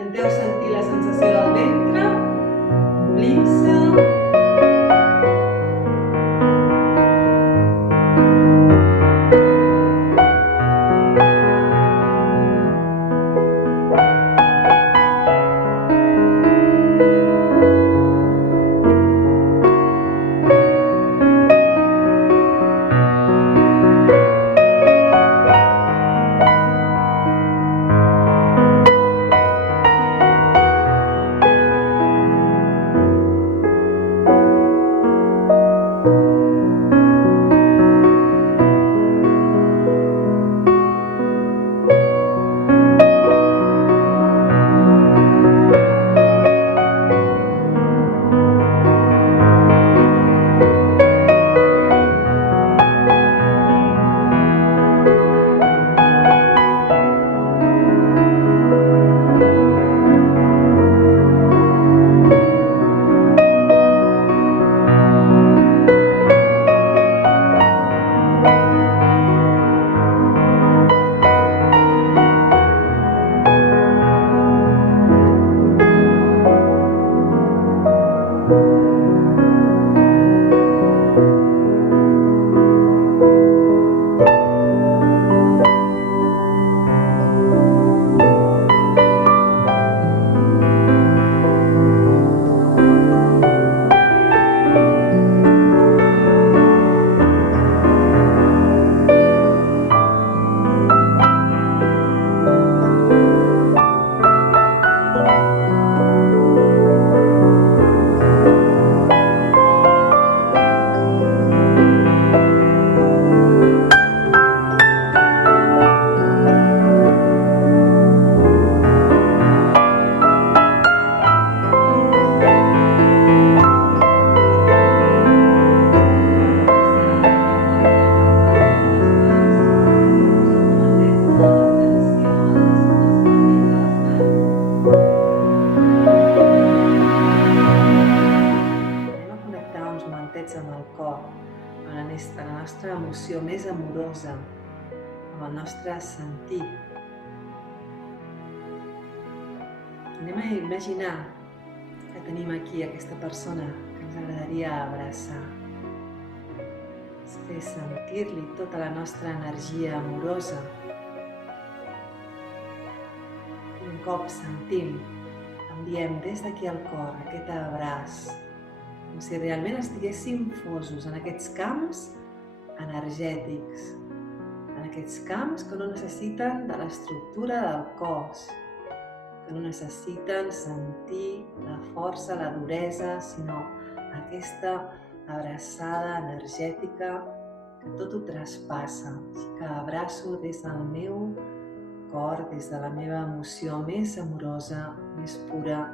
Intenteu sentir la sensació del ventre, obrint-se. Amb el cor, amb la nostra emoció més amorosa, amb el nostre sentir. Anem a imaginar que tenim aquí aquesta persona que ens agradaria abraçar. Fer sentir-li tota la nostra energia amorosa. I un cop sentim, enviem des d'aquí al cor aquest abraç, com si realment estiguéssim fosos en aquests camps energètics, en aquests camps que no necessiten de l'estructura del cos, que no necessiten sentir la força, la duresa, sinó aquesta abraçada energètica que tot ho traspassa. Així que abraço des del meu cor, des de la meva emoció més amorosa, més pura,